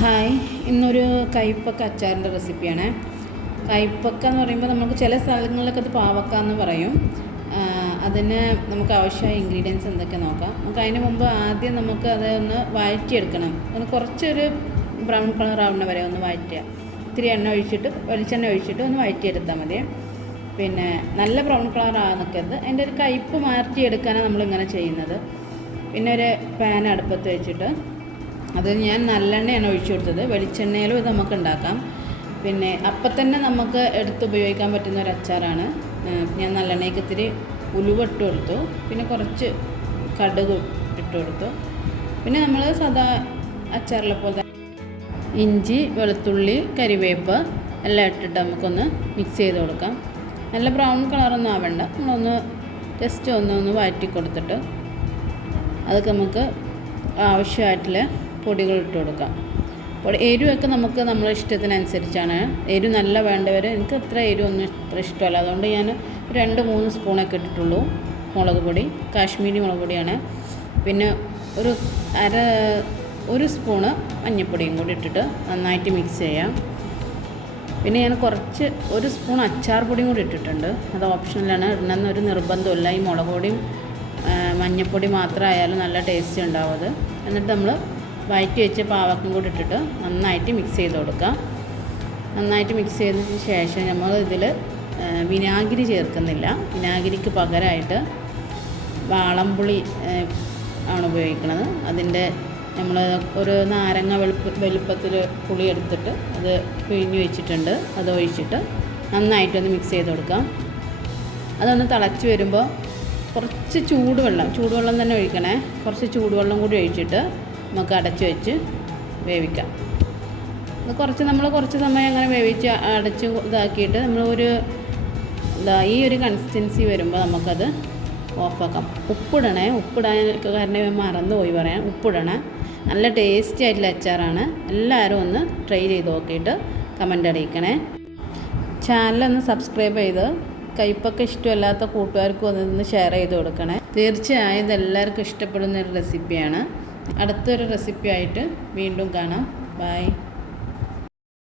Hi, ഇന്നൊരു കൈപ്പക്ക അച്ചാറിൻ്റെ റെസിപ്പിയാണ്. കൈപ്പക്ക എന്ന് പറയുമ്പോൾ നമുക്ക് ചില സ്ഥലങ്ങളിലൊക്കെ അത് പാവക്ക എന്ന് പറയും. അതിന് നമുക്ക് ആവശ്യമായ ഇൻഗ്രീഡിയൻസ് എന്തൊക്കെ നോക്കാം. നമുക്ക് അതിന് മുമ്പ് ആദ്യം നമുക്ക് അത് ഒന്ന് വഴറ്റിയെടുക്കണം. ഒന്ന് കുറച്ചൊരു ബ്രൗൺ കളർ ആവുന്ന വരെ ഒന്ന് വഴറ്റുക. ഇത്തിരി വെളിച്ചെണ്ണ ഒഴിച്ചിട്ട് ഒന്ന് വഴറ്റിയെടുത്താൽ മതി. പിന്നെ നല്ല ബ്രൗൺ കളർ നിൽക്കരുത്. അതിൻ്റെ ഒരു കയ്പ്പ് മാറ്റിയെടുക്കാനാണ് നമ്മളിങ്ങനെ ചെയ്യുന്നത്. പിന്നെ ഒരു പാൻ അടുപ്പത്ത് വെച്ചിട്ട് അത് ഞാൻ നല്ലെണ്ണയാണ് ഒഴിച്ചു കൊടുത്തത്. വെളിച്ചെണ്ണയിലും ഇത് നമുക്ക് ഉണ്ടാക്കാം. പിന്നെ അപ്പം തന്നെ നമുക്ക് ഉപയോഗിക്കാൻ പറ്റുന്ന ഒരു അച്ചാറാണ്. ഞാൻ നല്ലെണ്ണയ്ക്ക് ഇത്തിരി ഉലുവ ഇട്ട് കൊടുത്തു. പിന്നെ കുറച്ച് കടുക് ഇട്ട് കൊടുത്തു. പിന്നെ നമ്മൾ സാധാ അച്ചാറിലെ പോലെ ഇഞ്ചി, വെളുത്തുള്ളി, കരിവേപ്പ് എല്ലാം ഇട്ടിട്ട് നമുക്കൊന്ന് മിക്സ് ചെയ്ത് കൊടുക്കാം. നല്ല ബ്രൗൺ കളറൊന്നും ആവേണ്ട. നമ്മളൊന്ന് ജസ്റ്റ് ഒന്ന് വഴറ്റി കൊടുത്തിട്ട് അതൊക്കെ നമുക്ക് ആവശ്യമായിട്ടുള്ള പൊടികൾ ഇട്ട് കൊടുക്കാം. എരിവൊക്കെ നമുക്ക് നമ്മളെ ഇഷ്ടത്തിനനുസരിച്ചാണ്. എരിവ് നല്ല വേണ്ടവർ, എനിക്ക് അത്ര എരിവൊന്നും ഇത്ര ഇഷ്ടമല്ല. അതുകൊണ്ട് ഞാൻ 2-3 സ്പൂണൊക്കെ ഇട്ടിട്ടുള്ളൂ മുളക് പൊടി. കാശ്മീരി മുളക് പൊടിയാണ്. പിന്നെ ഒരു സ്പൂണ് മഞ്ഞൾപ്പൊടിയും കൂടി ഇട്ടിട്ട് നന്നായിട്ട് മിക്സ് ചെയ്യാം. പിന്നെ ഞാൻ ഒരു സ്പൂൺ അച്ചാർ പൊടിയും കൂടി ഇട്ടിട്ടുണ്ട്. അത് ഓപ്ഷണലാണ്, ഇടണമെന്നൊരു നിർബന്ധമില്ല. ഈ മുളക് പൊടിയും മഞ്ഞൾപ്പൊടി മാത്രമായാലും നല്ല ടേസ്റ്റ് ഉണ്ടാവും അത്. എന്നിട്ട് നമ്മൾ വഴറ്റി വെച്ച് പാവക്കും കൂടി ഇട്ടിട്ട് നന്നായിട്ട് മിക്സ് ചെയ്ത് കൊടുക്കാം. നന്നായിട്ട് മിക്സ് ചെയ്തതിന് ശേഷം നമ്മൾ ഇതിൽ വിനാഗിരി ചേർക്കുന്നില്ല. വിനാഗിരിക്ക് പകരമായിട്ട് വാളംപുളി ആണ് ഉപയോഗിക്കുന്നത്. അതിൻ്റെ നമ്മൾ ഒരു നാരങ്ങ വലുപ്പത്തിൽ പുളി എടുത്തിട്ട് അത് പിഴിഞ്ഞ് വെച്ചിട്ടുണ്ട്. അത് ഒഴിച്ചിട്ട് നന്നായിട്ടൊന്ന് മിക്സ് ചെയ്ത് കൊടുക്കാം. അതൊന്ന് തിളച്ച് വരുമ്പോൾ കുറച്ച് ചൂടുവെള്ളം തന്നെ ഒഴിക്കണേ. കുറച്ച് ചൂടുവെള്ളം കൂടി ഒഴിച്ചിട്ട് നമുക്ക് അടച്ച് വെച്ച് വേവിക്കാം. അത് കുറച്ച് സമയം അങ്ങനെ വേവിച്ച് അടച്ച് ഇതാക്കിയിട്ട് ഈ ഒരു കൺസിസ്റ്റൻസി വരുമ്പോൾ നമുക്കത് ഓഫാക്കാം. ഉപ്പിടാൻ കാരണം മറന്നുപോയി പറയാൻ. ഉപ്പിടണേ. നല്ല ടേസ്റ്റി ആയിട്ടുള്ള അച്ചാറാണ്. എല്ലാവരും ഒന്ന് ട്രൈ ചെയ്ത് നോക്കിയിട്ട് കമൻ്റ് അറിയിക്കണേ. ചാനലൊന്ന് സബ്സ്ക്രൈബ് ചെയ്ത് കയ്പ്പൊക്കെ ഇഷ്ടമല്ലാത്ത കൂട്ടുകാർക്കും അതൊന്ന് ഷെയർ ചെയ്ത് കൊടുക്കണേ. തീർച്ചയായും ഇതെല്ലാവർക്കും ഇഷ്ടപ്പെടുന്നൊരു റെസിപ്പിയാണ്. അടുത്തൊരു റെസിപ്പി ആയിട്ട് വീണ്ടും കാണാം. ബൈ.